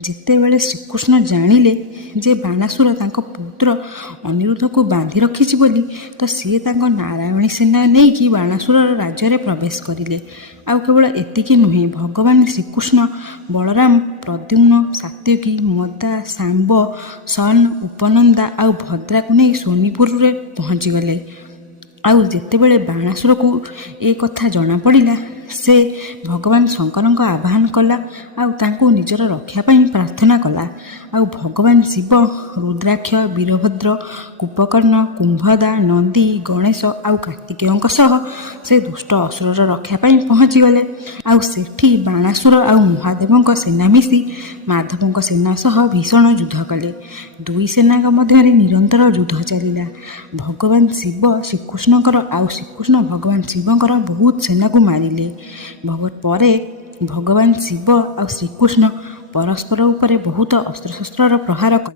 ଯେତେବେଳେ ଶ୍ରୀକୃଷ୍ଣ ଜାଣିଲେ ଯେ ବାଣାସୁର ତାଙ୍କ ପୁତ୍ର ଅନିରୁଦ୍ଧକୁ ବାନ୍ଧି ରଖିଛି ବୋଲି, ତ ସିଏ ତାଙ୍କ ନାରାୟଣୀ ସେନା ନେଇକି ବାଣାସୁରର ରାଜ୍ୟରେ ପ୍ରବେଶ କରିଲେ। ଆଉ କେବଳ ଏତିକି ନୁହେଁ, ଭଗବାନ ଶ୍ରୀକୃଷ୍ଣ ବଳରାମ, ପ୍ରଦ୍ୟୁମ୍ନ, ସାତ୍ୟକୀ, ମଦା, ଶାମ୍ବ, ସନ୍, ଉପନନ୍ଦା ଆଉ ଭଦ୍ରାକୁ ନେଇ ସୋନିପୁରରେ ପହଞ୍ଚିଗଲେ। ଆଉ ଯେତେବେଳେ ବାଣାସୁରକୁ ଏ କଥା ଜଣାପଡ଼ିଲା, ସେ ଭଗବାନ ଶଙ୍କରଙ୍କ ଆବାହନ କଲା ଆଉ ତାଙ୍କୁ ନିଜର ରକ୍ଷା ପାଇଁ ପ୍ରାର୍ଥନା କଲା। ଆଉ ଭଗବାନ ଶିବ, ରୁଦ୍ରାକ୍ଷ, ବୀରଭଦ୍ର, କୁମ୍ଭକର୍ଣ୍ଣ, କୁମ୍ଭଦା, ନନ୍ଦୀ, ଗଣେଶ ଆଉ କାର୍ତ୍ତିକେୟଙ୍କ ସହ ସେ ଦୁଷ୍ଟ ଅସୁରର ରକ୍ଷା ପାଇଁ ପହଞ୍ଚିଗଲେ। ଆଉ ସେଠି ବାଣାସୁର ଆଉ ମହାଦେବଙ୍କ ସେନା ମିଶି ମାଧବଙ୍କ ସେନା ସହ ଭୀଷଣ ଯୁଦ୍ଧ କଲେ। ଦୁଇ ସେନାଙ୍କ ମଧ୍ୟରେ ନିରନ୍ତର ଯୁଦ୍ଧ ଚାଲିଲା। ଭଗବାନ ଶିବ ଶ୍ରୀକୃଷ୍ଣଙ୍କର ଆଉ ଶ୍ରୀକୃଷ୍ଣ ଭଗବାନ ଶିବଙ୍କର ବହୁତ ସେନାକୁ ମାରିଲେ। ପରେ ଭଗବାନ ଶିବ ଆଉ ଶ୍ରୀକୃଷ୍ଣ ପରସ୍ପର ଉପରେ ବହୁତ ଅସ୍ତ୍ରଶସ୍ତ୍ରର ପ୍ରହାର କଲେ।